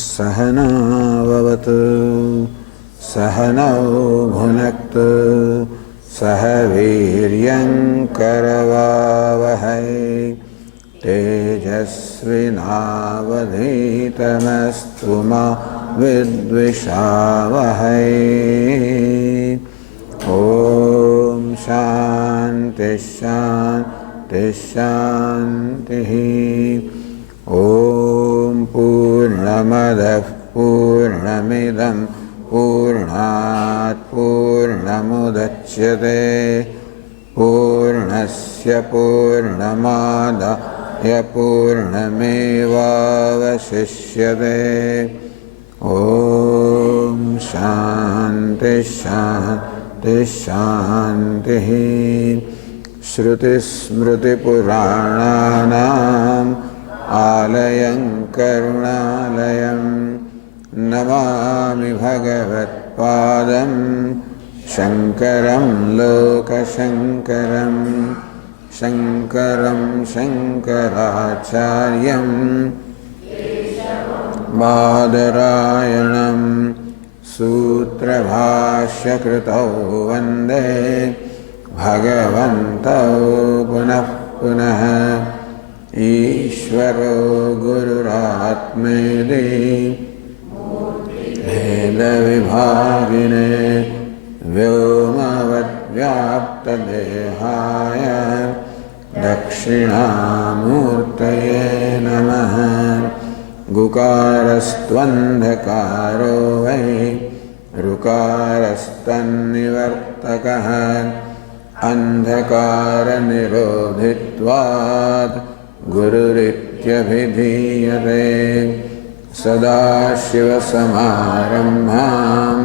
सहना भवतु सहनौ भुनक्तु सह वीर्यङ्करवावहै तेजस्विनावधीतमस्तु मा विद्विषावहै। ॐ शान्ति शान्ति शान्तिः। ॐ पूर्णमदः पूर्णमिदं पूर्णात् पूर्णमुदच्यते पूर्णस्य पूर्णमादाय पूर्णमेवावशिष्यते। ॐ शान्ति शान्ति शान्तिः। श्रुतिस्मृतिपुराणानाम् आलयं करुणालयं नमामि भगवत्पादं शङ्करं लोकशङ्करं शङ्करं शङ्कराचार्यं बादरायणं सूत्रभाष्यकृतौ वन्दे भगवन्तौ पुनः पुनः। ईश्वरो गुरुरात्मेति भेदविभागिने व्योमवद्व्याप्तदेहाय दक्षिणामूर्तये नमः। गुकारस्त्वन्धकारो वै ऋकारस्तन्निवर्तकः अन्धकारनिरोधित्वात् गुरुरित्यभिधीयते। सदाशिवसमारम्भाम्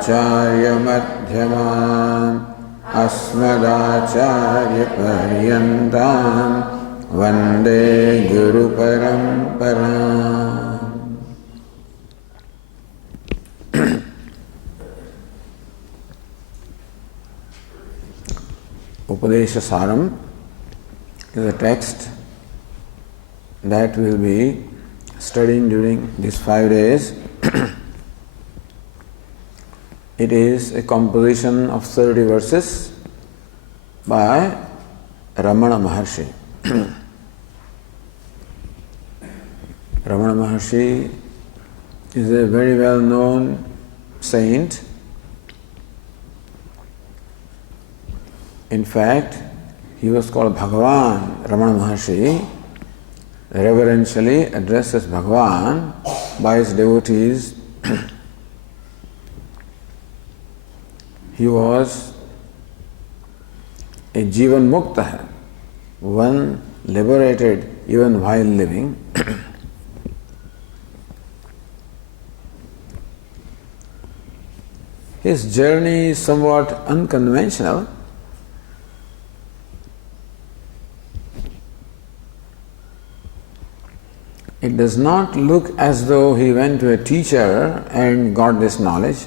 आचार्यमध्यमाम् अस्मदाचार्यपर्यन्तां वन्दे गुरुपरम्पराम्। Upadeśa Sāram is a text that we will be studying during these 5 days. It is a composition of 30 verses by Ramana Maharsi. Ramana Maharsi is a very well known saint. In fact, he was called Bhagavan. Ramana Maharsi, reverentially addressed as Bhagavan by his devotees. He was a Jivan Mukta, one liberated even while living. His journey is somewhat unconventional. It does not look as though he went to a teacher and got this knowledge,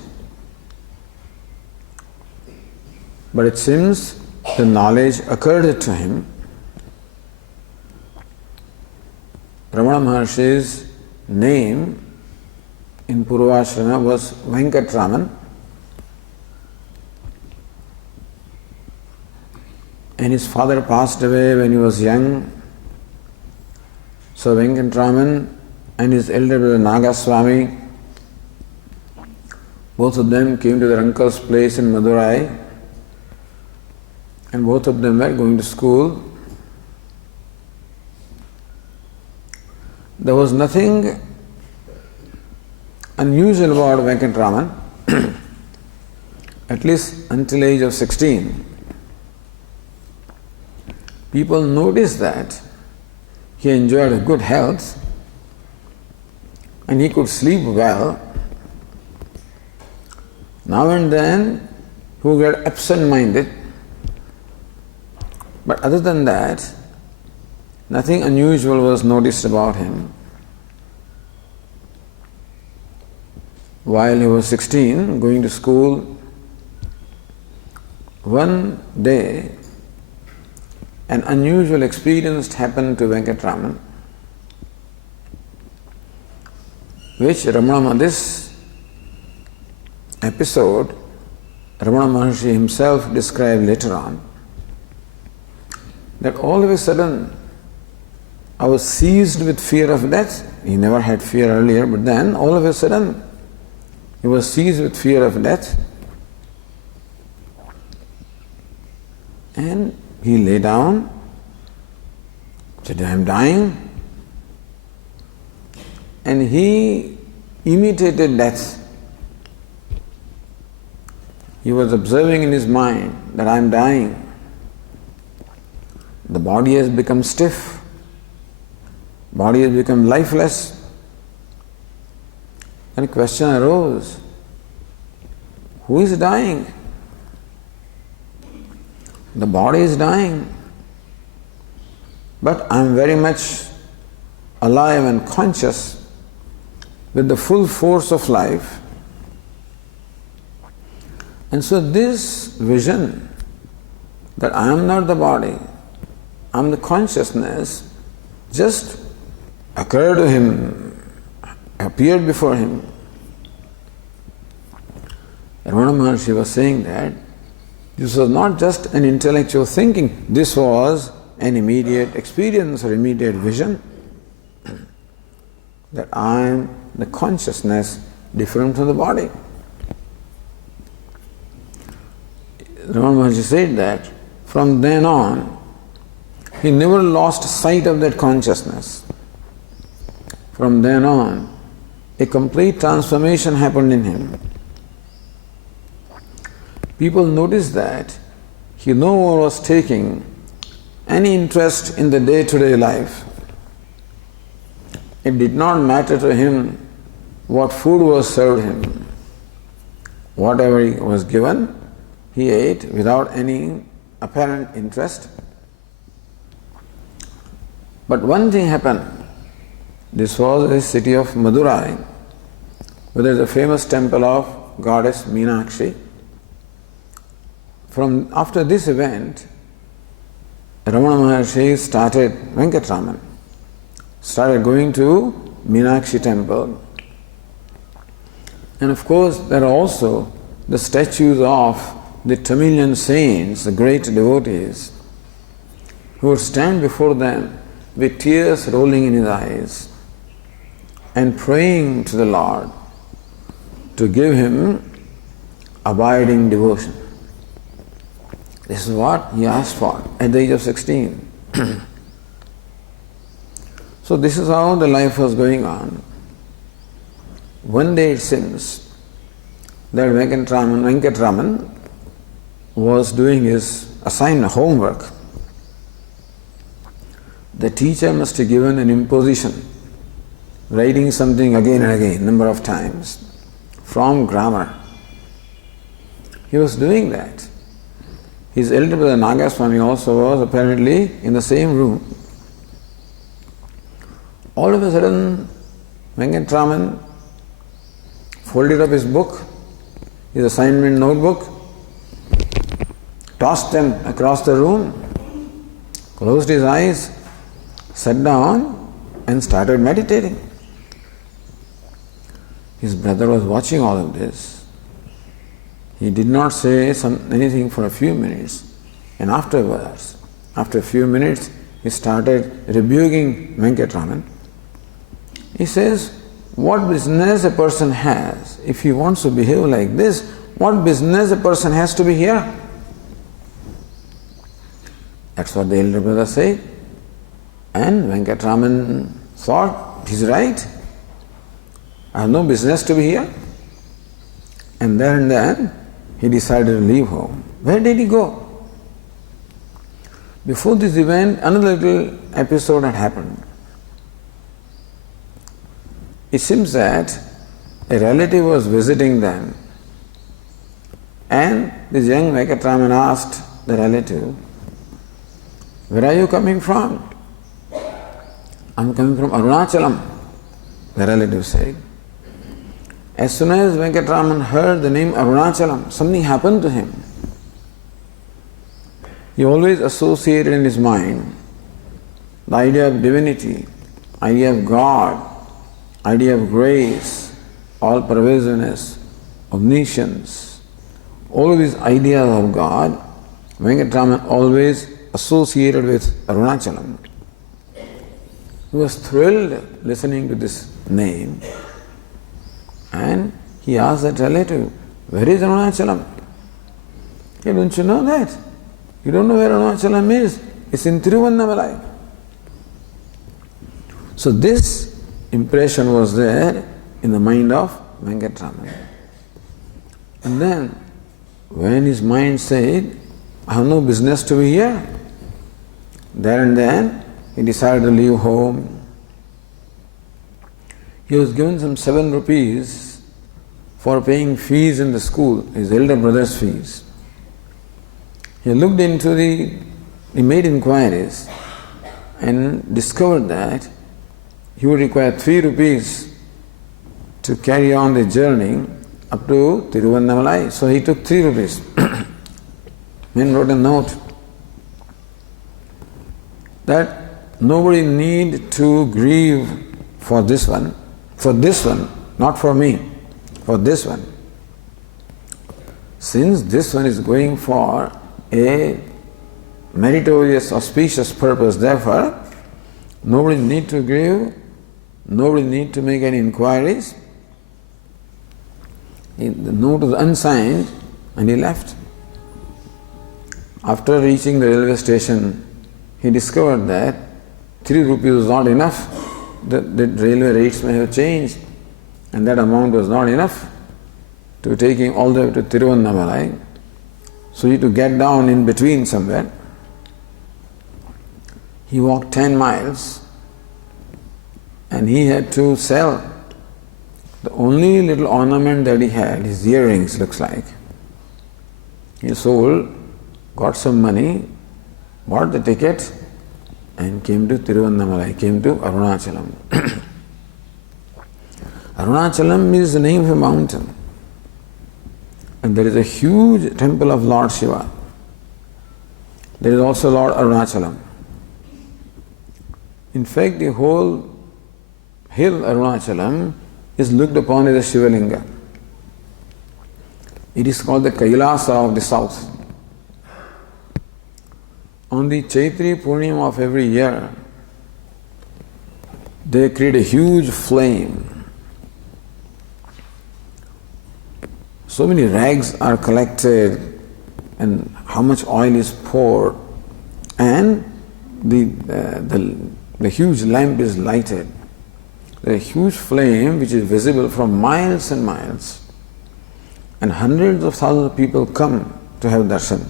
but it seems the knowledge occurred to him. Ramana Maharshi's name in Purvashrama was Venkatraman, and his father passed away when he was young. So Venkatraman and his elder brother Nagaswami, both of them came to their uncle's place in Madurai, and both of them were going to school. There was nothing unusual about Venkatraman, at least until age of 16. People noticed that he enjoyed good health and he could sleep well. Now and then he would get absent-minded, but other than that, nothing unusual was noticed about him. While he was 16, going to school, one day an unusual experience happened to Venkatraman. which this episode, Ramana Maharsi himself described later on, that all of a sudden I was seized with fear of death. He never had fear earlier, but then all of a sudden he was seized with fear of death, and he lay down, said, I am dying, and he imitated death. He was observing in his mind that I am dying. The body has become stiff. Body has become lifeless. And a question arose, who is dying? The body is dying, but I am very much alive and conscious with the full force of life. And so this vision that I am not the body, I am the consciousness, just occurred to him, appeared before him. Ramana Maharsi was saying that this was not just an intellectual thinking, this was an immediate experience or immediate vision that I am the consciousness different from the body. Ramana Maharsi said that from then on, he never lost sight of that consciousness. From then on, a complete transformation happened in him. People noticed that he no more was taking any interest in the day-to-day life. It did not matter to him what food was served him. Whatever he was given, he ate without any apparent interest. But one thing happened. This was a city of Madurai, where there is a famous temple of goddess Meenakshi. After this event, Ramana Maharshi started going to Meenakshi temple. And of course, there are also the statues of the Tamilian saints, the great devotees, who would stand before them with tears rolling in his eyes and praying to the Lord to give him abiding devotion. This is what he asked for at the age of 16. So this is how the life was going on. One day it seems that Venkatraman was doing his assigned homework. The teacher must have given an imposition, writing something again and again, number of times, from grammar. He was doing that. His elder brother Nagaswami also was apparently in the same room. All of a sudden, Venkatraman folded up his book, his assignment notebook, tossed them across the room, closed his eyes, sat down and started meditating. His brother was watching all of this. He did not say anything for a few minutes, and afterwards, after a few minutes, he started rebuking Venkatraman. He says, what business a person has, if he wants to behave like this, what business a person has to be here? That's what the elder brother said. And Venkatraman thought, he's right. I have no business to be here. And then he decided to leave home. Where did he go? Before this event, another little episode had happened. It seems that a relative was visiting them, and this young Venkatraman asked the relative, where are you coming from? I'm coming from Arunachalam, the relative said. As soon as Venkatraman heard the name Arunachalam, something happened to him. He always associated in his mind the idea of divinity, idea of God, idea of grace, all-pervasiveness, omniscience, all of these ideas of God, Venkataraman always associated with Arunachalam. He was thrilled listening to this name, and he asked that relative, "Where is Arunachalam?" "Hey, don't you know that? You don't know where Arunachalam is? It's in Tiruvannamalai." So this impression was there in the mind of Venkataraman. And then, when his mind said, "I have no business to be here," there and then he decided to leave home. He was given some 7 rupees for paying fees in the school, his elder brother's fees. He looked into he made inquiries and discovered that he would require 3 rupees to carry on the journey up to Tiruvannamalai. So he took 3 rupees. Then wrote a note that nobody need to grieve for this one, not for me, for this one. Since this one is going for a meritorious, auspicious purpose, therefore, nobody need to grieve, nobody need to make any inquiries. The note was unsigned and he left. After reaching the railway station, he discovered that 3 rupees was not enough. The railway rates may have changed, and that amount was not enough to take him all the way to Tiruvannamalai. So he had to get down in between somewhere. He walked 10 miles and he had to sell the only little ornament that he had, his earrings, looks like. He sold, got some money, bought the ticket and came to Tiruvannamalai, came to Arunachalam. Arunachalam is the name of a mountain. And there is a huge temple of Lord Shiva. There is also Lord Arunachalam. In fact, the whole hill Arunachalam is looked upon as a Shivalinga. It is called the Kailasa of the south. On the Chaitri Purnima of every year, they create a huge flame. So many rags are collected and how much oil is poured, and the huge lamp is lighted. There is a huge flame which is visible from miles and miles, and hundreds of thousands of people come to have darshan.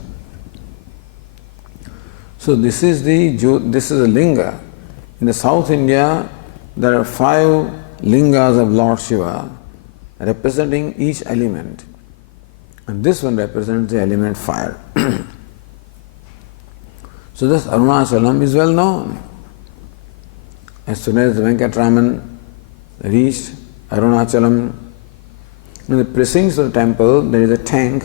So this is a linga. In the South India, there are 5 lingas of Lord Shiva representing each element. And this one represents the element fire. So this Arunachalam is well known. As soon as Venkataraman reached Arunachalam, in the precincts of the temple there is a tank,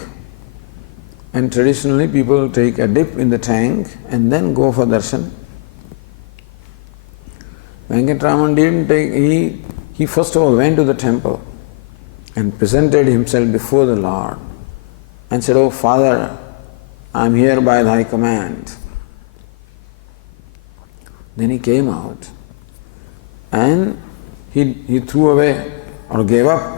and traditionally people take a dip in the tank and then go for darshan. Venkataraman didn't take, he first of all went to the temple and presented himself before the Lord and said, "Oh Father, I am here by thy command." Then he came out and he threw away or gave up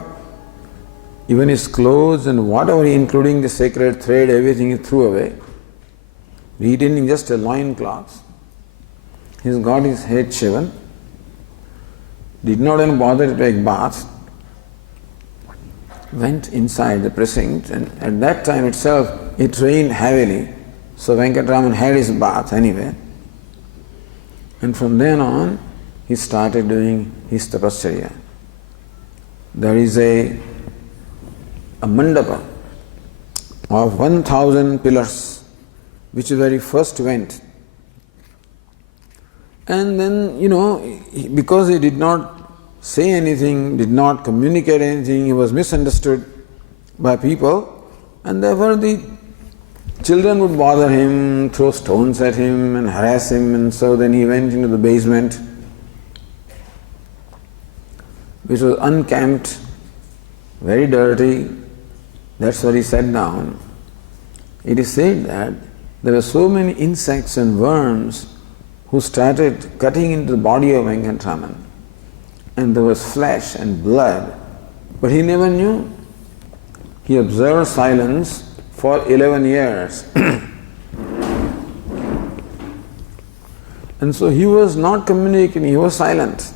even his clothes and whatever, including the sacred thread, everything he threw away. He didn't just a loin cloth. He's got his head shaven, did not even bother to take bath, went inside the precinct, and at that time itself it rained heavily, so Venkataraman had his bath anyway. And from then on he started doing his tapasya. There is a mandapa of 1,000 pillars which the very first went. And then, because he did not say anything, did not communicate anything, he was misunderstood by people, and therefore the children would bother him, throw stones at him and harass him, and so then he went into the basement. which was unkempt, very dirty. That's where he sat down. It is said that there were so many insects and worms who started cutting into the body of Venkataraman, and there was flesh and blood, but he never knew. He observed silence for 11 years. And so he was not communicating, he was silent.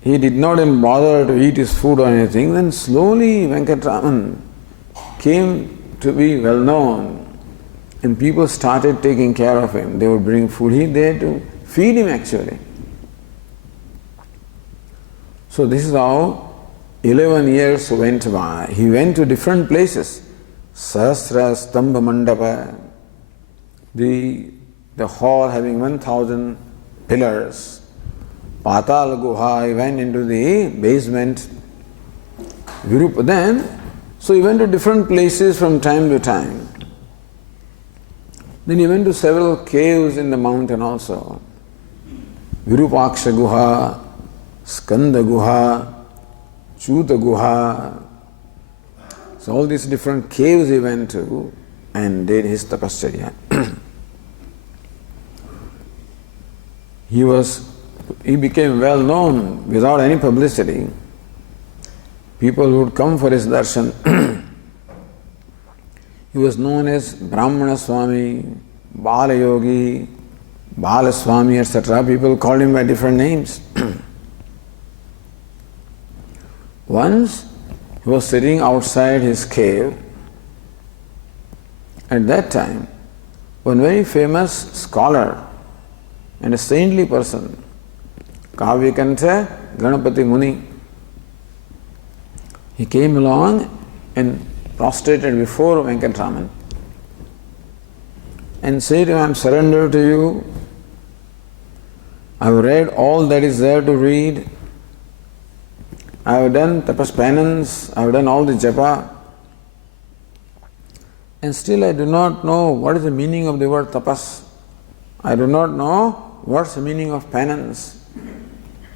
He did not even bother to eat his food or anything. Then slowly Venkataraman came to be well known, and people started taking care of him. They would bring food. They had to feed him actually. So this is how 11 years went by. He went to different places. Sahasra Stambha Mandapa, the hall having 1,000 pillars. Patal Guha, he went into the basement. So he went to different places from time to time. Then he went to several caves in the mountain also. Virupaksha Guha, Skanda Guha, Chuta Guha. So all these different caves he went to and did his tapasya. He became well known without any publicity. People would come for his darshan. He was known as Brahmana Swami, Bala Yogi, Bala Swami, etc. People called him by different names. Once he was sitting outside his cave. At that time, one very famous scholar and a saintly person, Kavyakantha Ganapati Muni, he came along and prostrated before Venkataraman and said to him, I am surrendered to you. I have read all that is there to read. I have done tapas penance, I have done all the japa, and still I do not know what is the meaning of the word tapas. I do not know what's the meaning of penance.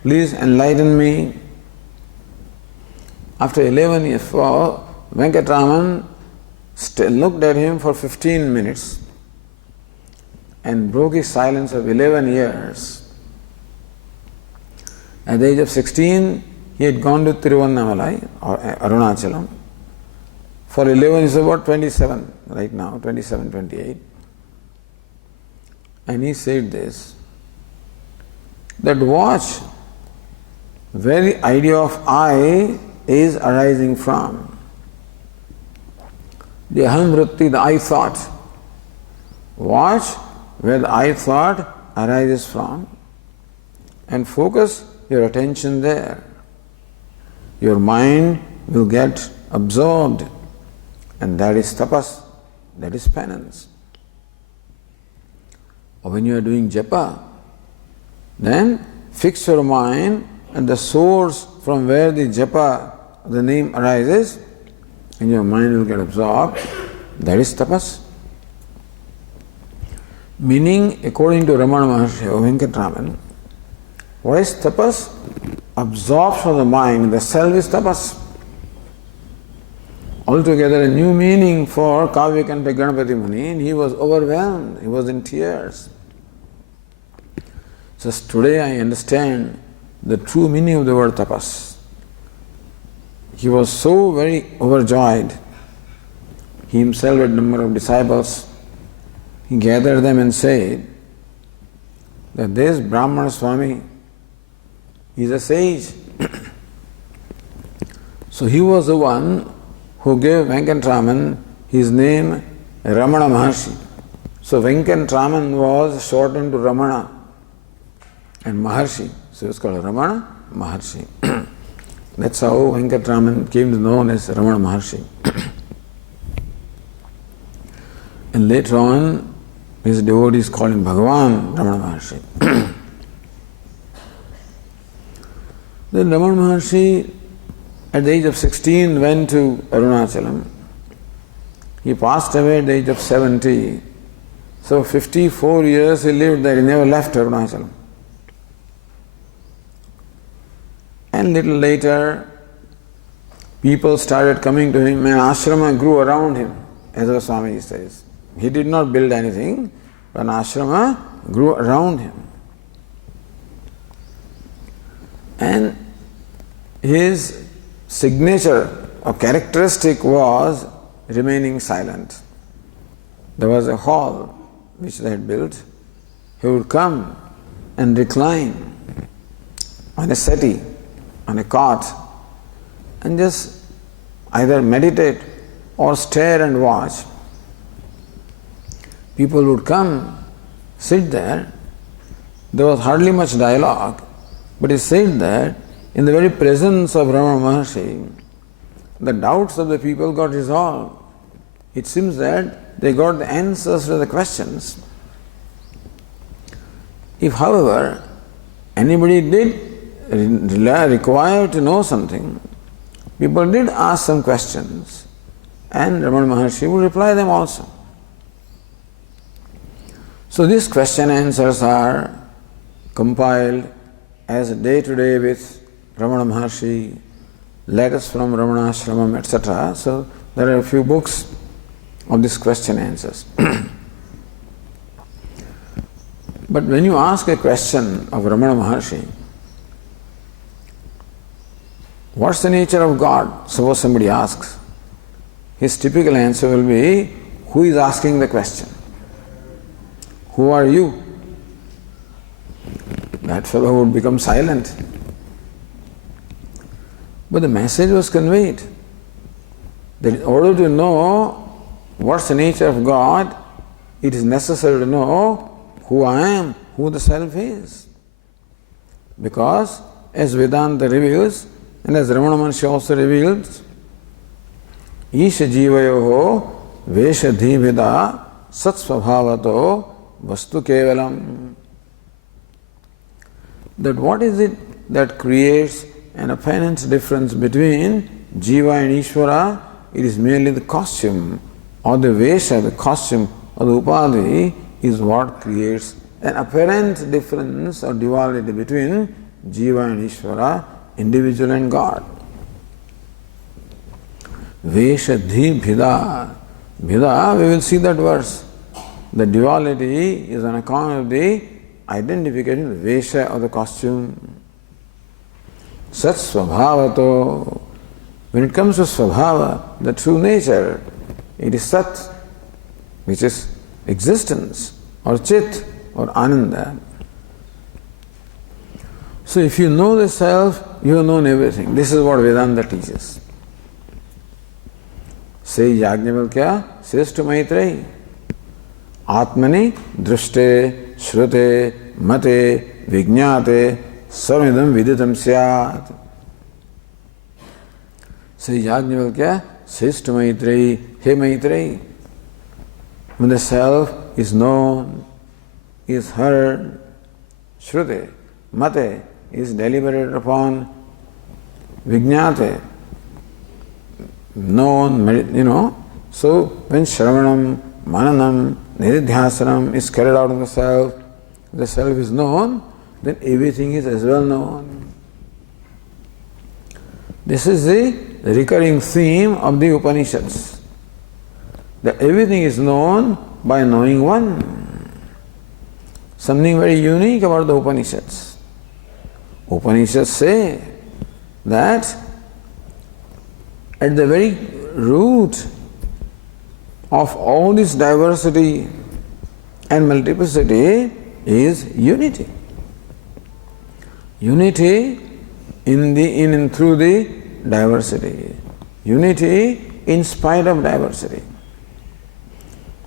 Please enlighten me. After 11 years, Venkataraman looked at him for 15 minutes and broke his silence of 11 years. At the age of 16, he had gone to Tiruvannamalai or Arunachalam. For 11, is about 27 right now, 27, 28. And he said this, that watch where the idea of I is arising from. The aham vritti, the I thought. Watch where the I thought arises from and focus your attention there. Your mind will get absorbed, and that is tapas, that is penance. Or when you are doing japa, then fix your mind at the source from where the japa, the name arises, and your mind will get absorbed. That is tapas. Meaning, according to Ramana Maharsi or Venkataraman, what is tapas? Absorption of the mind, the self is tapas. Altogether a new meaning for Kavyakantha Ganapati Muni, and he was overwhelmed, he was in tears. Just today I understand the true meaning of the word tapas. He was so very overjoyed. He himself had a number of disciples. He gathered them and said that this Brahmana Swami is a sage. So he was the one who gave Venkataraman his name Ramana Maharsi. So Venkataraman was shortened to Ramana and Maharsi. So it's called Ramana Maharsi. That's how Venkataraman came to be known as Ramana Maharsi. And later on, his devotees called him Bhagavan Ramana Maharsi. Then Ramana Maharsi, at the age of 16, went to Arunachalam. He passed away at the age of 70. So 54 years he lived there, he never left Arunachalam. And little later, people started coming to him and ashrama grew around him, as our Swami says. He did not build anything, but an ashrama grew around him. And his signature or characteristic was remaining silent. There was a hall which they had built. He would come and recline on a settee, on a cot, and just either meditate or stare and watch. People would come, sit there. There was hardly much dialogue, but he said that in the very presence of Ramana Maharsi, the doubts of the people got resolved. It seems that they got the answers to the questions. If, however, anybody did require to know something, people did ask some questions, and Ramana Maharsi would reply them also. So these question answers are compiled as day to day with Ramana Maharsi, letters from Ramana Ashramam, etc. So there are a few books of these question answers. But when you ask a question of Ramana Maharsi, what's the nature of God? Suppose somebody asks. His typical answer will be, who is asking the question? Who are you? That fellow would become silent. But the message was conveyed that in order to know what's the nature of God, it is necessary to know who I am, who the self is. Because as Vedanta reveals, and as Ramana Maharshi also reveals, Isha Jivayoho Veshadhi Veda Satsvabhavato Vastu Kevalam. That what is it that creates an apparent difference between Jiva and Ishvara? It is merely the costume, or the Vesha, the costume, or the Upadhi is what creates an apparent difference or duality between Jiva and Ishvara, individual and God. Veshadhi Bhida. Bhida, we will see that verse. The duality is on account of the identification, the Vesha or the costume. Sat Svabhavato. When it comes to Svabhava, the true nature, it is Sat, which is existence, or Chit, or Ananda. So if you know the self, you have known everything. This is what Vedanta teaches. Say Yajnavalkya, Srishta Maitreyi. Atmani Drishte Shrute Mate Vijñāte Sarvamidam Viditam Syat. Say Yajnavalkya, Srishta Maitreyi, Hey Maitreyi. When the self is known, is heard, Shrute, Mate is deliberated upon, Vijñāte, known, So when Shravanam, Mananam, Nididhyasanam is carried out of the self is known, then everything is as well known. This is the recurring theme of the Upanishads. That everything is known by knowing one. Something very unique about the Upanishads. Upanishads say that at the very root of all this diversity and multiplicity is unity. Unity in and through the diversity. Unity in spite of diversity.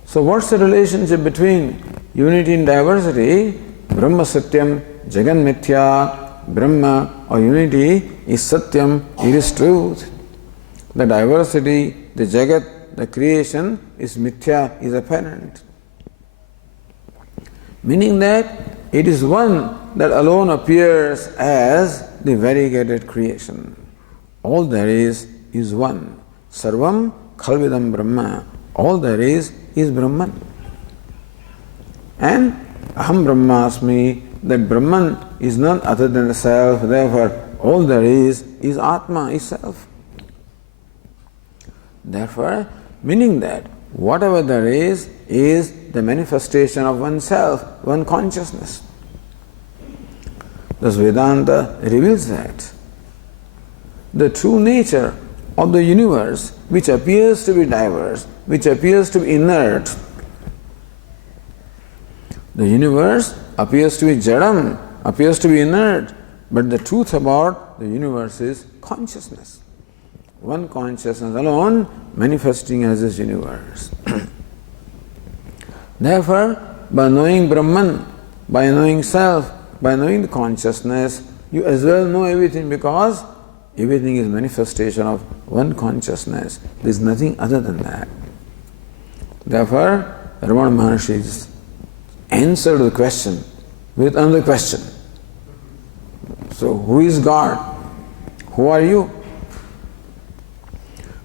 So what's the relationship between unity and diversity? Brahma Satyam, Jagan Mithya, Brahma or unity is Satyam, it is truth. The diversity, the Jagat, the creation is Mithya, is apparent. Meaning that it is one that alone appears as the variegated creation. All there is one. Sarvam Khalvidam Brahma. All there is Brahman. And Aham Brahmasmi, that Brahman is none other than the self, therefore all there is Atma, is self. Therefore, meaning that whatever there is the manifestation of oneself, one consciousness. Thus Vedanta reveals that the true nature of the universe, which appears to be diverse, which appears to be inert, the universe appears to be jadam, appears to be inert, but the truth about the universe is consciousness. One consciousness alone manifesting as this universe. Therefore, by knowing Brahman, by knowing self, by knowing the consciousness, you as well know everything, because everything is manifestation of one consciousness. There is nothing other than that. Therefore, Ramana Maharsi's answer to the question with another question. So, who is God? Who are you?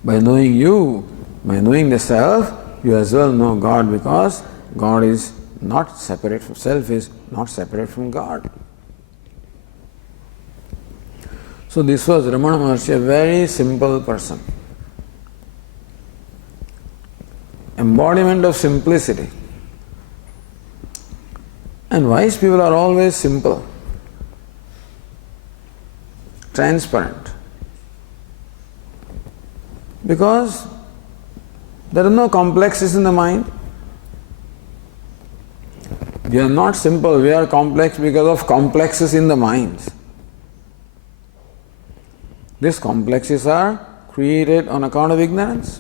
By knowing you, by knowing the self, you as well know God, because God is not separate from self, is not separate from God. So this was Ramana Maharsi, a very simple person. Embodiment of simplicity. And wise people are always simple, transparent. Because there are no complexes in the mind. We are not simple, we are complex because of complexes in the mind. These complexes are created on account of ignorance.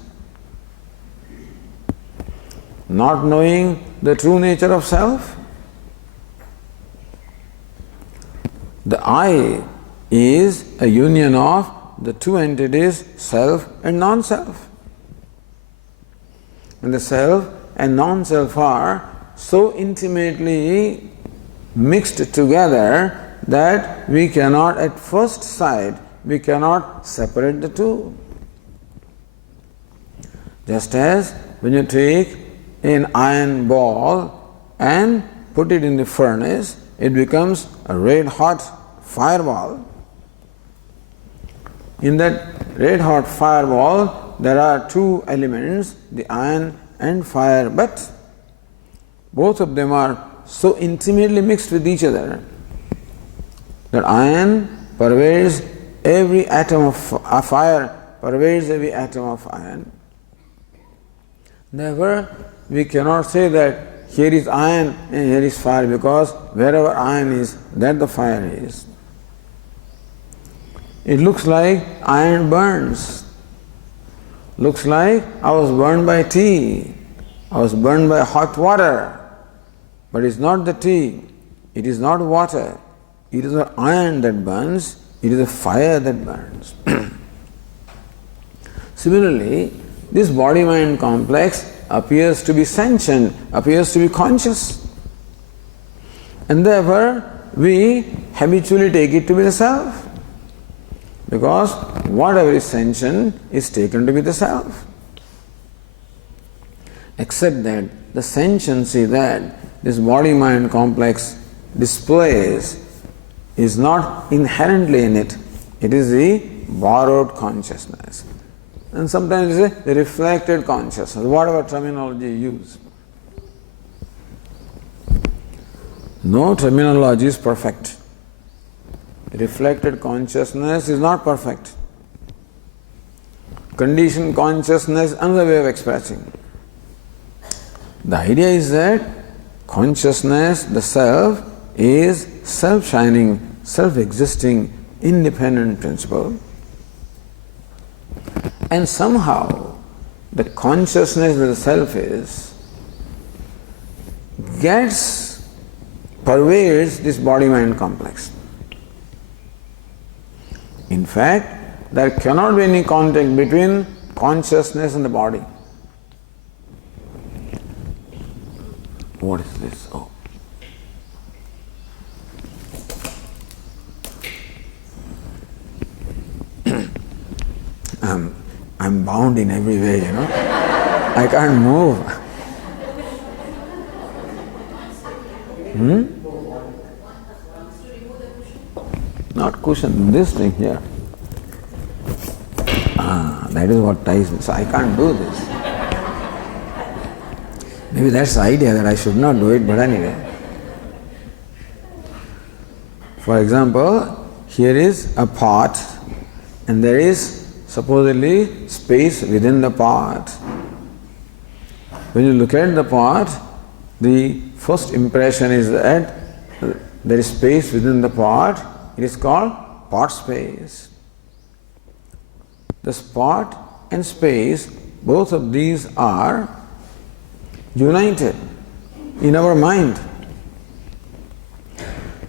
Not knowing the true nature of self. The I is a union of the two entities, self and non-self. And the self and non-self are so intimately mixed together that we cannot, at first sight, we cannot separate the two. Just as when you take an iron ball and put it in the furnace, it becomes a red hot fireball. In that red hot fireball, there are two elements, the iron and fire, but both of them are so intimately mixed with each other that iron pervades every atom of fire, pervades every atom of iron. Therefore, we cannot say that here is iron and here is fire, because wherever iron is, there the fire is. It looks like iron burns. Looks like I was burned by tea. I was burned by hot water. But it's not the tea. It is not water. It is not iron that burns. It is the fire that burns. Similarly, this body-mind complex appears to be sentient, appears to be conscious. And therefore, we habitually take it to be the self. Because whatever is sentient is taken to be the self. Except that the sentiency that this body-mind complex displays is not inherently in it. It is the borrowed consciousness. And sometimes it's the reflected consciousness, whatever terminology you use. No terminology is perfect. Reflected consciousness is not perfect. Conditioned consciousness, another way of expressing. The idea is that consciousness, the self, is self-shining, self-existing, independent principle. And somehow, the consciousness that the self is pervades this body-mind complex. In fact, there cannot be any contact between consciousness and the body. What is this? Oh. I'm bound in every way, I can't move. Not cushion, this thing here. That is what ties me. So I can't do this. Maybe that's the idea that I should not do it, but anyway. For example, here is a pot and there is supposedly space within the pot. When you look at the pot, the first impression is that there is space within the pot. It is called pot space. The spot and space, both of these are united in our mind.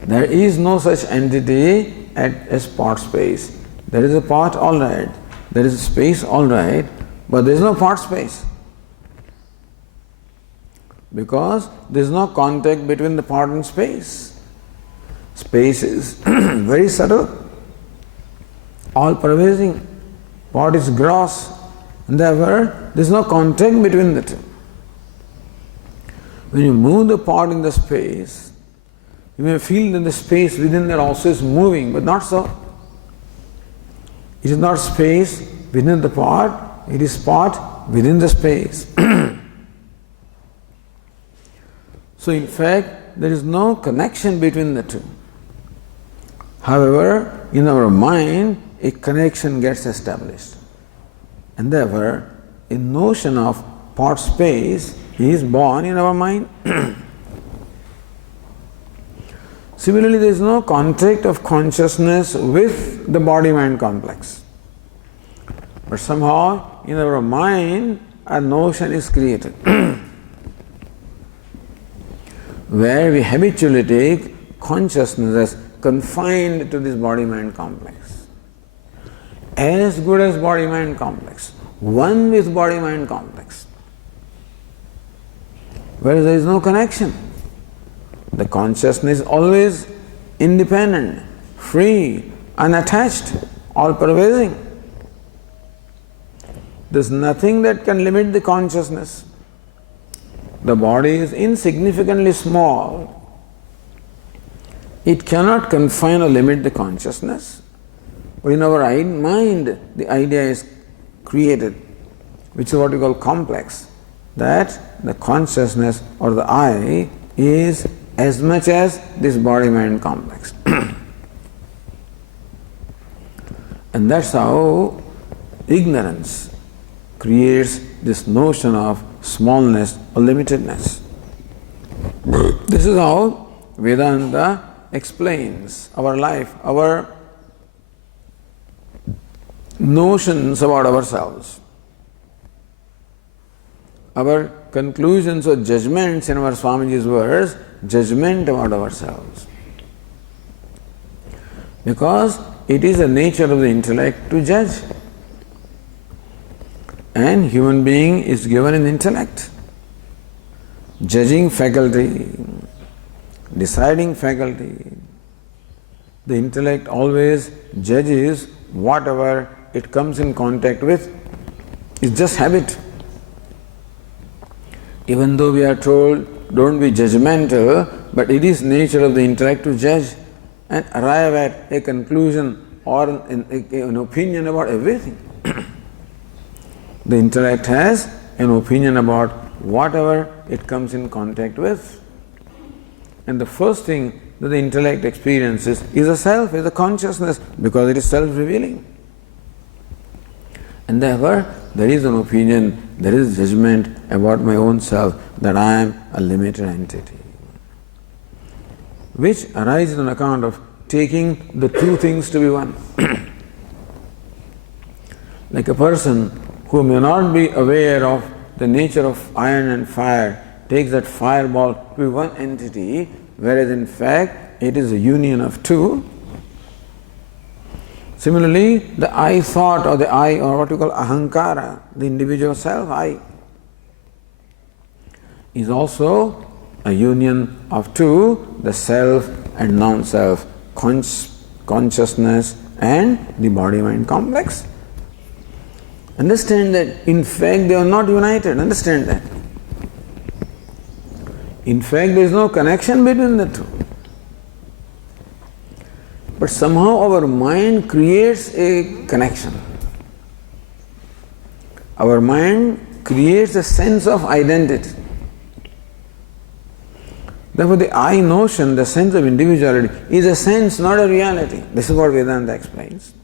There is no such entity as pot space. There is a pot, all right. There is a space, all right. But there is no pot space. Because there is no contact between the pot and space. Space is very subtle, all pervading. Pot is gross, and therefore there is no contact between the two. When you move the pot in the space, you may feel that the space within that also is moving, but not so. It is not space within the pot, it is pot within the space. So in fact, there is no connection between the two. However, in our mind, a connection gets established. And therefore, a notion of pot space is born in our mind. Similarly, there is no contact of consciousness with the body-mind complex. But somehow, in our mind, a notion is created where we habitually take consciousness as confined to this body-mind complex. As good as body-mind complex, one with body-mind complex. Whereas there is no connection. The consciousness is always independent, free, unattached, all-pervading. There is nothing that can limit the consciousness. The body is insignificantly small. It cannot confine or limit the consciousness. But in our mind, the idea is created, which is what we call complex, that the consciousness or the I is as much as this body-mind complex. And that's how ignorance creates this notion of smallness or limitedness. This is how Vedanta explains our life, our notions about ourselves, our conclusions or judgments, in our Swamiji's words, judgment about ourselves. Because it is the nature of the intellect to judge. And human being is given an intellect, judging faculty, deciding faculty. The intellect always judges whatever it comes in contact with. It's just habit. Even though we are told, don't be judgmental, but it is nature of the intellect to judge and arrive at a conclusion or an opinion about everything. The intellect has an opinion about whatever it comes in contact with. And the first thing that the intellect experiences is a self, is a consciousness, because it is self-revealing. And therefore, there is an opinion, there is judgment about my own self, that I am a limited entity, which arises on account of taking the two things to be one. Like a person who may not be aware of the nature of iron and fire takes that fireball to be one entity, whereas in fact it is a union of two. Similarly, the I thought or the I, or what we call ahankara, the individual self, I, is also a union of two, the self and non-self, consciousness and the body-mind complex. Understand that in fact they are not united, understand that. In fact there is no connection between the two. but somehow our mind creates a connection. Our mind creates a sense of identity. Therefore, the I notion, the sense of individuality, is a sense, not a reality. This is what Vedanta explains.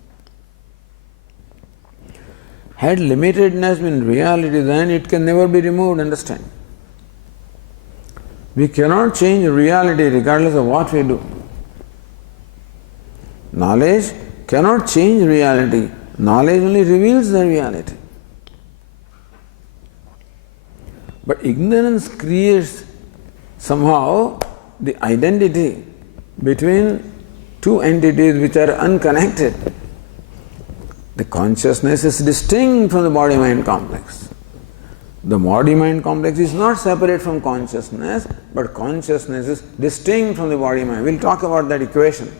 Had limitedness been reality, then it can never be removed, understand? We cannot change reality regardless of what we do. Knowledge cannot change reality. Knowledge only reveals the reality. But ignorance creates somehow the identity between two entities which are unconnected. The consciousness is distinct from the body-mind complex. The body-mind complex is not separate from consciousness, but consciousness is distinct from the body-mind. We'll talk about that equation.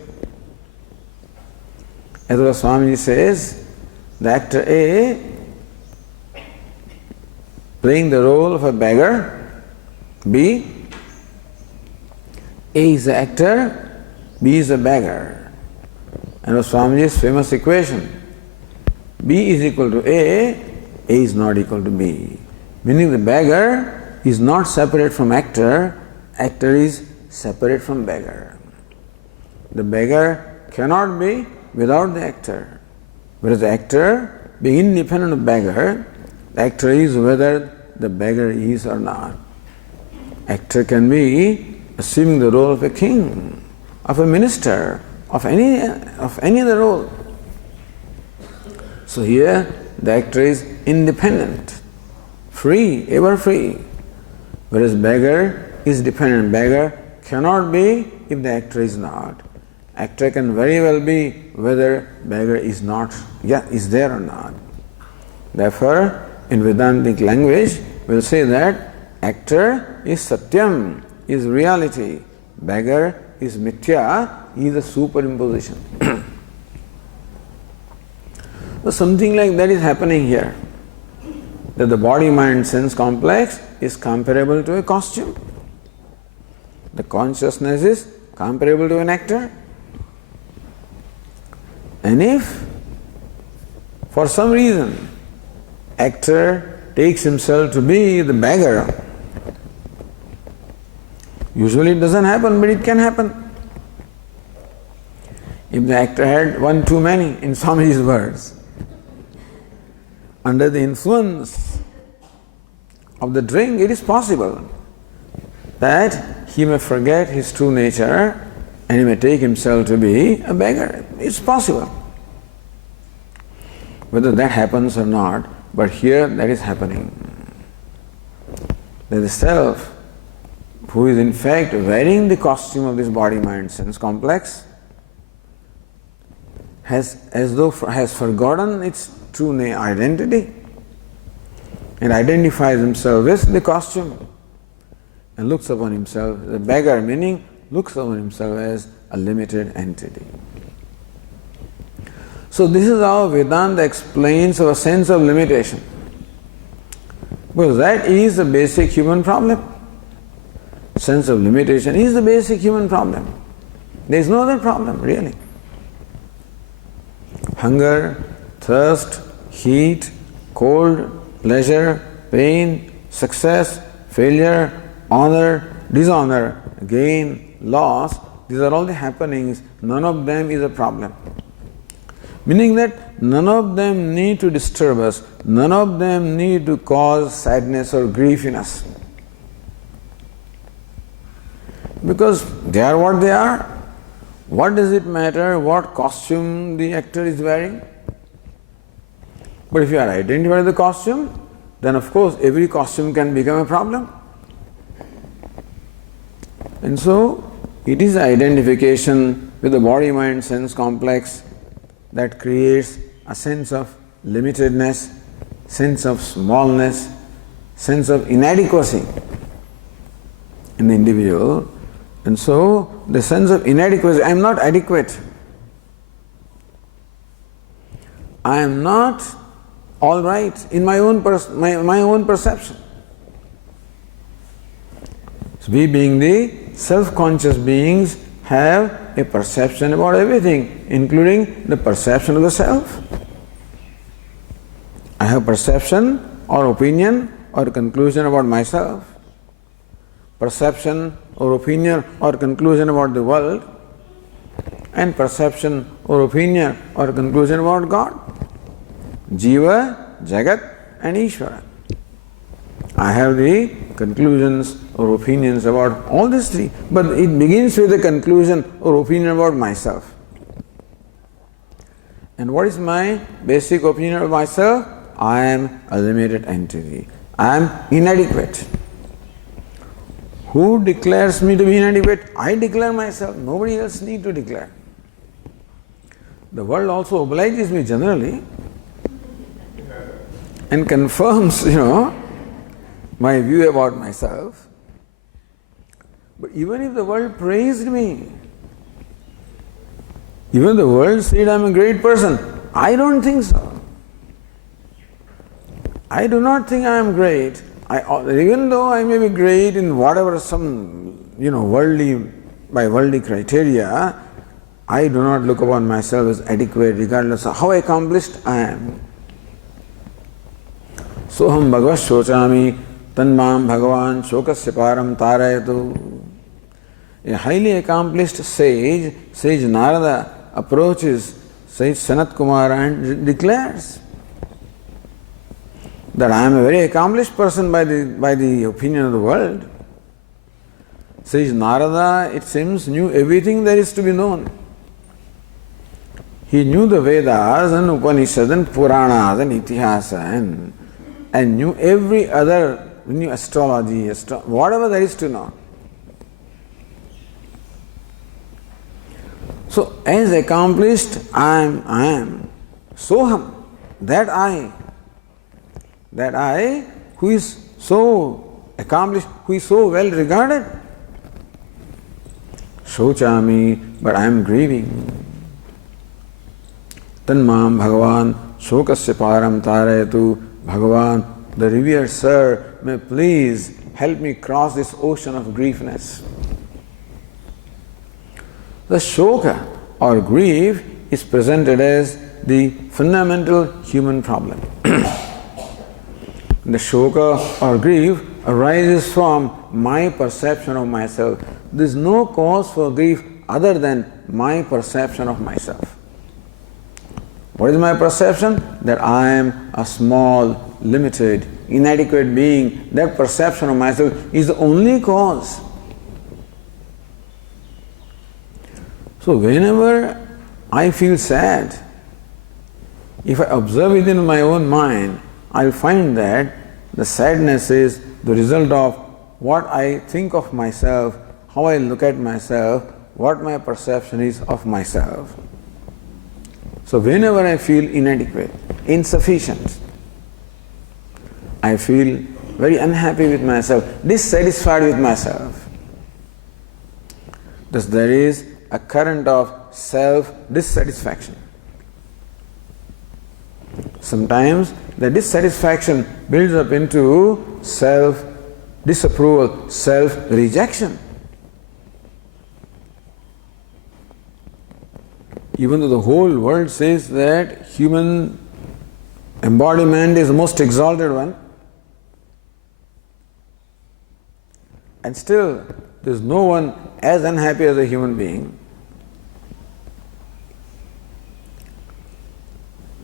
As Swamiji says, the actor A playing the role of a beggar, B. A is the actor, B is the beggar. And Swamiji's famous equation, B is equal to A is not equal to B. Meaning the beggar is not separate from actor is separate from beggar. The beggar cannot be without the actor. Whereas the actor, being independent of beggar, the actor is whether the beggar is or not. Actor can be assuming the role of a king, of a minister, of any other role. So here the actor is independent, free, ever free. Whereas beggar is dependent. Beggar cannot be if the actor is not. Actor can very well be whether beggar is not, is there or not. Therefore, in Vedantic language, we'll say that actor is satyam, is reality. Beggar is mithya, is a superimposition. So something like that is happening here. That the body-mind-sense complex is comparable to a costume. The consciousness is comparable to an actor. And if, for some reason, actor takes himself to be the beggar, usually it doesn't happen, but it can happen. If the actor had one too many, in Swamiji's words, under the influence of the drink, it is possible that he may forget his true nature and he may take himself to be a beggar. It's possible. Whether that happens or not, but here that is happening. That the self, who is in fact wearing the costume of this body-mind-sense complex, has forgotten its true identity and identifies himself with the costume and looks upon himself, the beggar, meaning looks upon himself as a limited entity. So this is how Vedanta explains our sense of limitation. Because that is the basic human problem. Sense of limitation is the basic human problem. There is no other problem, really. Hunger, thirst, heat, cold, pleasure, pain, success, failure, honor, dishonor, gain, loss, these are all the happenings. None of them is a problem. Meaning that none of them need to disturb us, none of them need to cause sadness or grief in us. Because they are what they are. What does it matter what costume the actor is wearing? But if you are identified with the costume, then of course every costume can become a problem. And so it is identification with the body-mind-sense complex that creates a sense of limitedness, sense of smallness, sense of inadequacy in the individual. And so the sense of inadequacy, I am not adequate. I am not all right in my own perception. So we being the self-conscious beings have a perception about everything, including the perception of the self. I have perception or opinion or conclusion about myself, perception or opinion or conclusion about the world, and perception or opinion or conclusion about God. Jiva, Jagat and Ishvara. I have the conclusions or opinions about all these three, but it begins with a conclusion or opinion about myself. And what is my basic opinion of myself? I am a limited entity. I am inadequate. Who declares me to be inadequate? I declare myself. Nobody else need to declare. The world also obliges me generally and confirms, my view about myself. But even if the world praised me, even the world said I am a great person, I don't think so. I do not think I am great. Even though I may be great in whatever some, by worldly criteria, I do not look upon myself as adequate regardless of how accomplished I am. Soham bhagavad shochami tanmam bhagavan shokasya param tarayatu. A highly accomplished sage, Sage Narada, approaches Sage Sanat Kumara and declares that I am a very accomplished person by the opinion of the world. Sage Narada, it seems, knew everything there is to be known. He knew the Vedas and Upanishads and Puranas and Itihasa and knew every other, knew astrology, whatever there is to know. So, as accomplished I am, Soham, that I who is so accomplished, who is so well regarded. Shochami, but I am grieving. Tanmam Bhagavan Shokasya Param Tarayatu. Bhagavan, the revered Sir, may please help me cross this ocean of griefness. The shoka or grief is presented as the fundamental human problem. The shoka or grief arises from my perception of myself. There is no cause for grief other than my perception of myself. What is my perception? That I am a small, limited, inadequate being. That perception of myself is the only cause. So whenever I feel sad, if I observe it in my own mind, I'll find that the sadness is the result of what I think of myself, how I look at myself, what my perception is of myself. So whenever I feel inadequate, insufficient, I feel very unhappy with myself, dissatisfied with myself. Thus there is a current of self-dissatisfaction. Sometimes the dissatisfaction builds up into self-disapproval, self-rejection. Even though the whole world says that human embodiment is the most exalted one, and still there is no one as unhappy as a human being.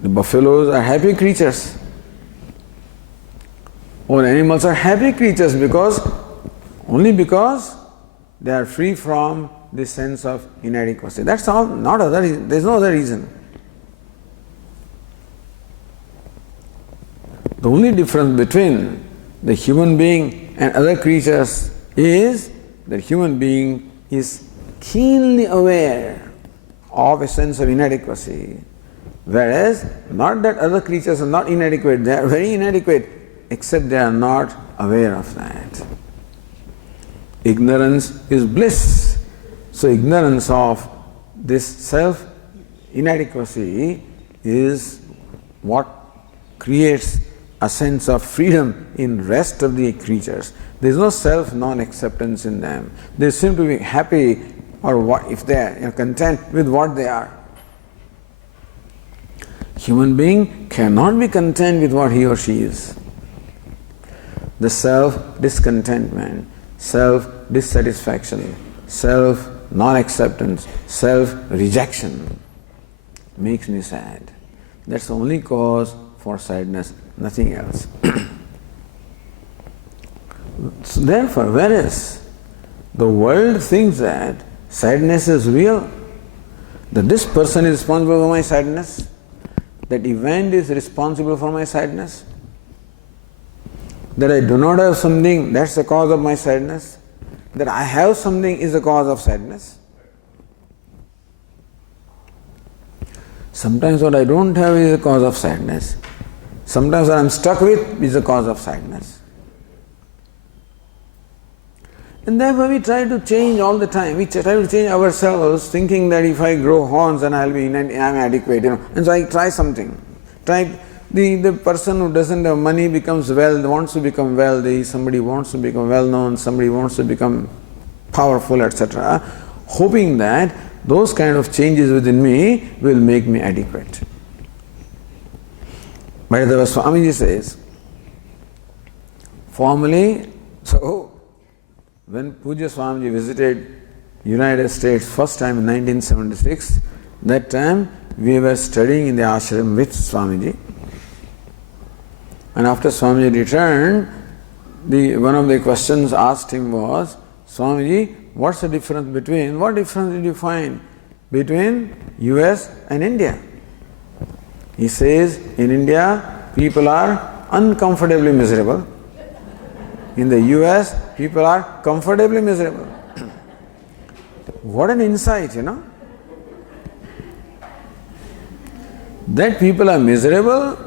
The buffaloes are happy creatures. All animals are happy creatures only because they are free from this sense of inadequacy. That's all, there's no other reason. The only difference between the human being and other creatures is that human being is keenly aware of a sense of inadequacy, whereas not that other creatures are not inadequate, they are very inadequate, except they are not aware of that. Ignorance is bliss. So ignorance of this self-inadequacy is what creates a sense of freedom in rest of the creatures. There is no self non-acceptance in them. They seem to be happy or what, if they are content with what they are. Human being cannot be content with what he or she is. The self-discontentment, self-dissatisfaction, self-non-acceptance, self-rejection makes me sad. That's the only cause for sadness, nothing else. So therefore, whereas the world thinks that sadness is real, that this person is responsible for my sadness, that event is responsible for my sadness, that I do not have something, that's the cause of my sadness, that I have something is the cause of sadness. Sometimes what I don't have is the cause of sadness. Sometimes what I am stuck with is the cause of sadness. And therefore we try to change all the time. We try to change ourselves thinking that if I grow horns then I'll be inadequate, And so I try something. The person who doesn't have money becomes wants to become wealthy, somebody wants to become well known, somebody wants to become powerful, etc., hoping that those kind of changes within me will make me adequate. But the Swamiji says, formally, when Pujya Swamiji visited United States first time in 1976, that time we were studying in the ashram with Swamiji. And after Swamiji returned, one of the questions asked him was, Swamiji, what difference did you find between US and India? He says, in India, people are uncomfortably miserable. In the US, people are comfortably miserable. What an insight, That people are miserable,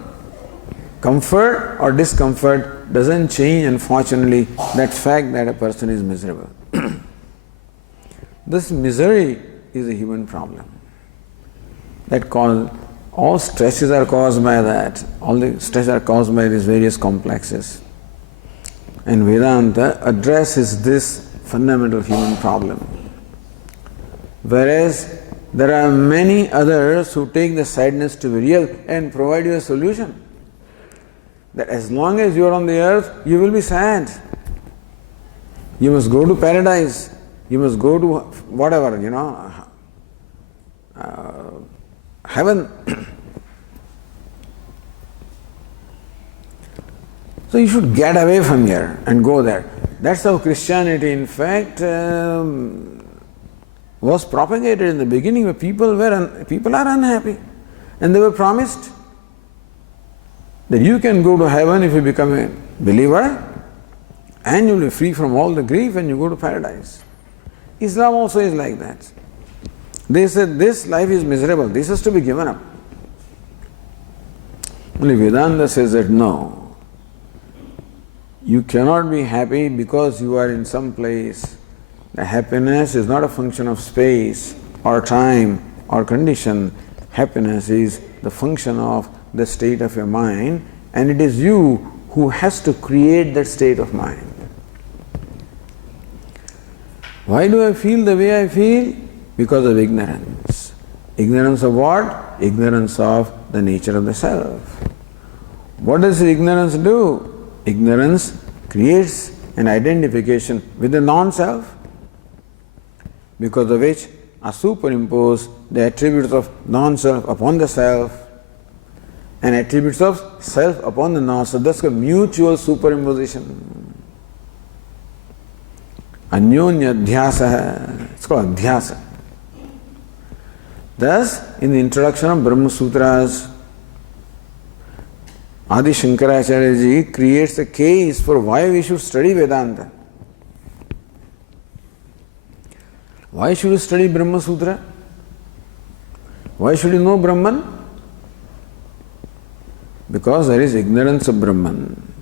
comfort or discomfort doesn't change, unfortunately, that fact that a person is miserable. This misery is a human problem. All stresses are caused by that. All the stresses are caused by these various complexes. And Vedanta addresses this fundamental human problem. Whereas there are many others who take the sadness to be real and provide you a solution. That as long as you are on the earth, you will be sad. You must go to paradise. You must go to whatever, heaven. So you should get away from here and go there. That's how Christianity, in fact, was propagated in the beginning, where people are unhappy. And they were promised that you can go to heaven if you become a believer, and you'll be free from all the grief and you go to paradise. Islam also is like that. They said this life is miserable, this has to be given up. Only Vedanta says that no, you cannot be happy because you are in some place. The happiness is not a function of space or time or condition. Happiness is the function of the state of your mind, and it is you who has to create that state of mind. Why do I feel the way I feel? Because of ignorance. Ignorance of what? Ignorance of the nature of the self. What does ignorance do? Ignorance creates an identification with the non-self, because of which I superimpose the attributes of non-self upon the self and attributes of self upon the non-self. That's a mutual superimposition. Anyonya dhyasa, it's called dhyasa. Thus, in the introduction of Brahma Sutras, Adi Shankaracharya ji creates a case for why we should study Vedanta. Why should you study Brahma Sutra? Why should you know Brahman? Because there is ignorance of Brahman.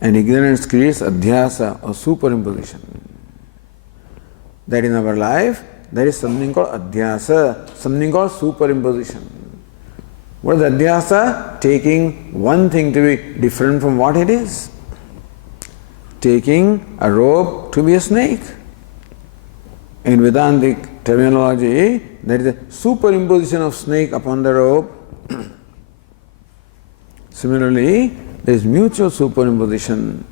And ignorance creates adhyasa or superimposition. That in our life, there is something called adhyasa, something called superimposition. What is adhyasa? Taking one thing to be different from what it is. Taking a rope to be a snake. In Vedantic terminology, there is a superimposition of snake upon the rope. Similarly, there is mutual superimposition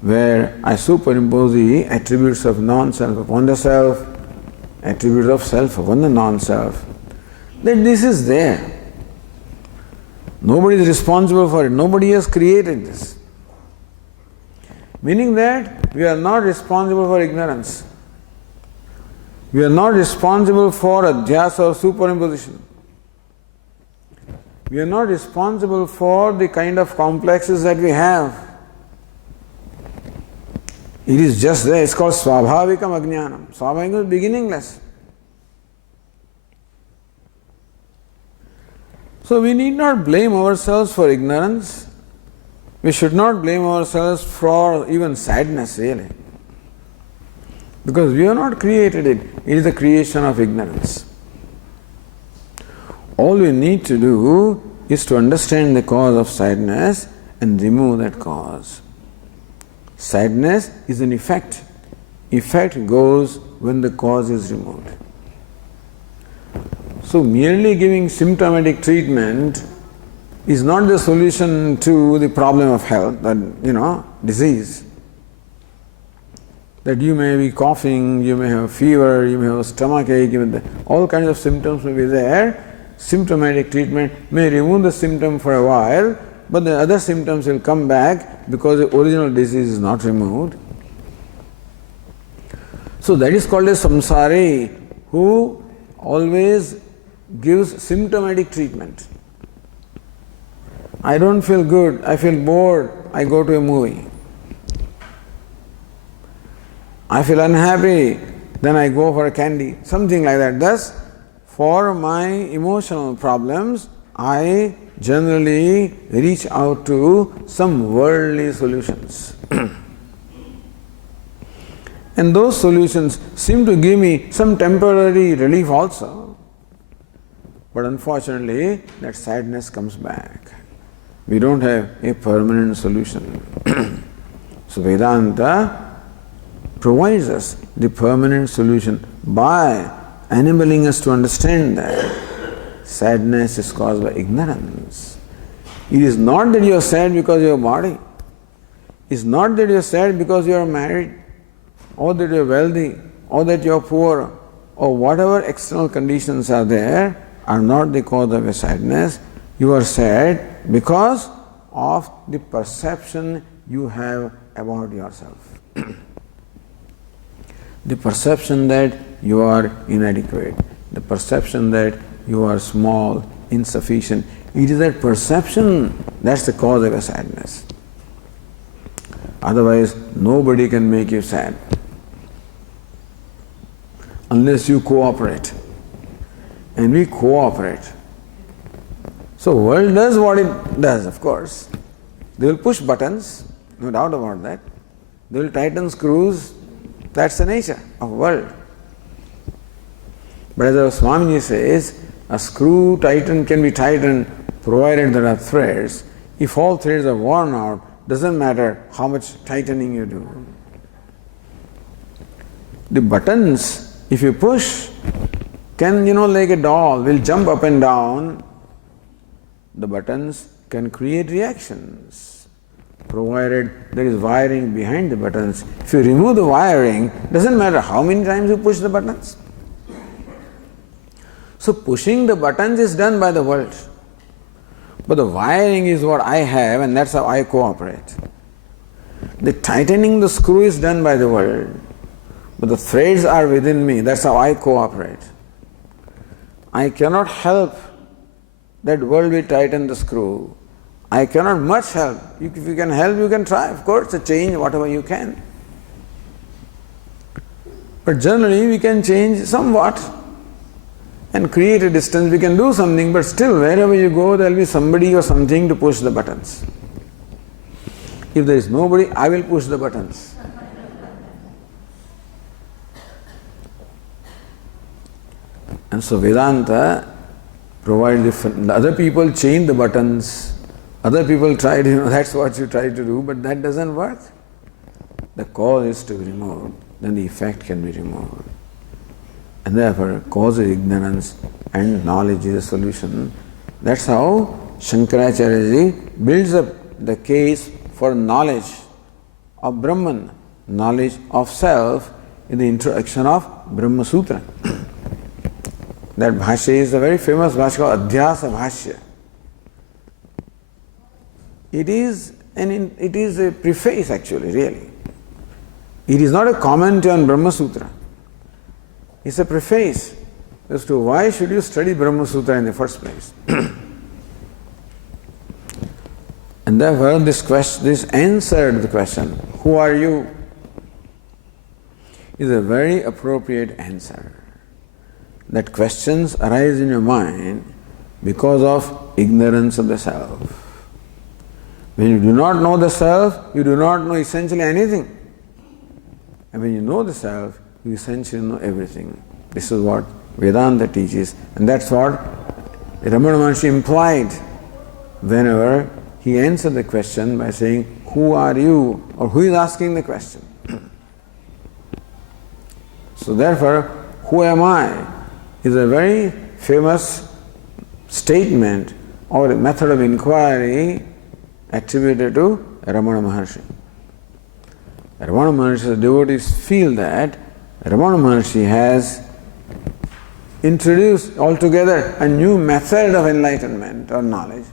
where I superimpose the attributes of non-self upon the self, attributes of self upon the non-self. Then this is there. Nobody is responsible for it. Nobody has created this. Meaning that we are not responsible for ignorance. We are not responsible for adhyasa or superimposition. We are not responsible for the kind of complexes that we have. It is just there. It's called svabhavikam ajnanam. Svabhavikam is beginningless. So we need not blame ourselves for ignorance. We should not blame ourselves for even sadness, really. Because we have not created it. It is the creation of ignorance. All we need to do is to understand the cause of sadness and remove that cause. Sadness is an effect. Effect goes when the cause is removed. So merely giving symptomatic treatment is not the solution to the problem of health, that disease. That you may be coughing, you may have fever, you may have stomach ache, all kinds of symptoms may be there. Symptomatic treatment may remove the symptom for a while, but the other symptoms will come back because the original disease is not removed. So that is called a samsari who always gives symptomatic treatment. I don't feel good, I feel bored, I go to a movie. I feel unhappy, then I go for a candy, something like that. Thus, for my emotional problems, I generally reach out to some worldly solutions. And those solutions seem to give me some temporary relief also. But unfortunately, that sadness comes back. We don't have a permanent solution. So Vedanta provides us the permanent solution by enabling us to understand that sadness is caused by ignorance. It is not that you are sad because of your body. It is not that you are sad because you are married, or that you are wealthy, or that you are poor, or whatever external conditions are there are not the cause of your sadness. You are sad because of the perception you have about yourself. The perception that you are inadequate, the perception that you are small, insufficient. It is that perception that's the cause of your sadness. Otherwise, nobody can make you sad unless you cooperate. And we cooperate. So world does what it does, of course. They will push buttons, no doubt about that. They will tighten screws. That's the nature of world. But as our Swamiji says, a screw can be tightened provided there are threads. If all threads are worn out, doesn't matter how much tightening you do. The buttons, if you push, can, like a doll, will jump up and down. The buttons can create reactions, provided there is wiring behind the buttons. If you remove the wiring, doesn't matter how many times you push the buttons. So pushing the buttons is done by the world. But the wiring is what I have, and that's how I cooperate. The tightening the screw is done by the world, but the threads are within me, that's how I cooperate. I cannot help that world will tighten the screw. I cannot much help. If you can help, you can try, of course, to change whatever you can. But generally, we can change somewhat and create a distance. We can do something, but still, wherever you go, there will be somebody or something to push the buttons. If there is nobody, I will push the buttons. And so Vedanta provides the other people change the buttons. Other people tried, that's what you try to do, but that doesn't work. The cause is to be removed, then the effect can be removed. and therefore cause is ignorance and knowledge is a solution. That's how Shankaracharya builds up the case for knowledge of Brahman, knowledge of self in the introduction of Brahma Sutra. That bhashya is a very famous bhashya called Adhyasa Bhashya. It is a preface actually, really. It is not a commentary on Brahma Sutra. It's a preface as to why should you study Brahma Sutra in the first place. And therefore this answer to the question, who are you, is a very appropriate answer. That questions arise in your mind because of ignorance of the self. When you do not know the self, you do not know essentially anything. And when you know the self, you essentially know everything. This is what Vedanta teaches, and that's what Ramana Maharsi implied whenever he answered the question by saying, who are you? Or who is asking the question? So therefore, who am I? Is a very famous statement or a method of inquiry attributed to Ramana Maharsi. Ramana Maharshi's devotees feel that Ramana Maharsi has introduced altogether a new method of enlightenment or knowledge,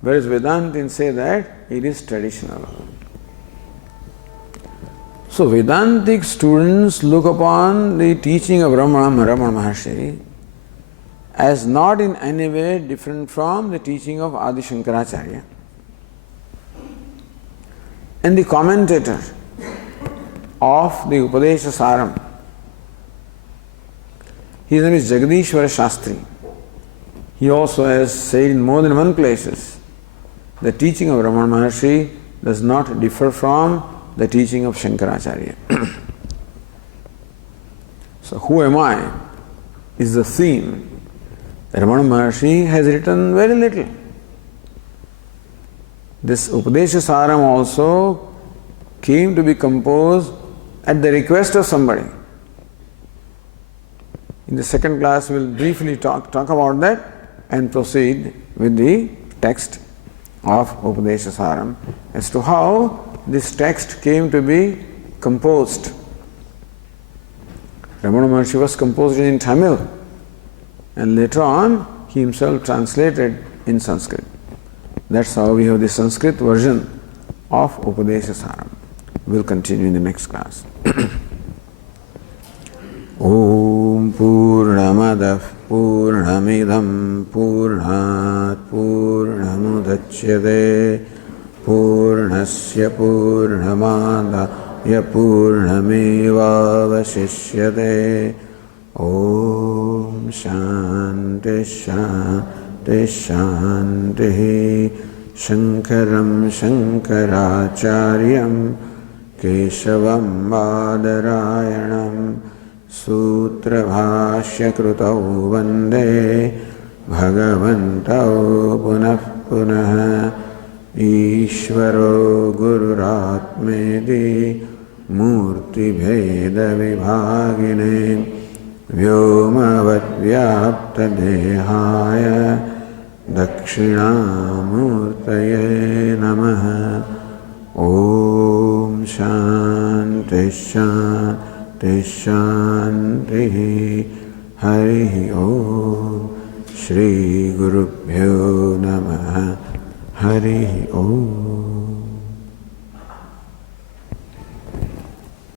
whereas Vedantins say that it is traditional. So Vedantic students look upon the teaching of Ramana Maharshi as not in any way different from the teaching of Adi Shankaracharya. And the commentator of the Upadeśa Sāram, his name is Jagadishwara Shastri. He also has said in more than one places, the teaching of Ramana Maharshi does not differ from the teaching of Shankaracharya. So who am I is the theme. Ramana Maharshi has written very little. This Upadeśa Sāram also came to be composed at the request of somebody. In the second class we will briefly talk about that and proceed with the text of Upadeśa Sāram as to how this text came to be composed. Ramana Maharshi was composed in Tamil, and later on he himself translated in Sanskrit. That's how we have the Sanskrit version of Upadeśa Sāram. We will continue in the next class. Om Purnamadav Purnamidam Purnat Purnamudachyate Purnasya Purnamadaya Purnamevavashishyate. Om Shanti Shanti Shanti. Shankaram Shankaracharyam Keshavam Badarayanam Sutra Bhashya Krutau Vande Bhagavantau Punah Punah Ishvaro Gururatmedi Murti Bheda Vibhagine Vyomavad Vyapta Dehaya Dakshinamurtaye Namaha. Om Shanti Shanti Shanti. Hari Om. Shri Gurubhyo Namaha. Hari Om.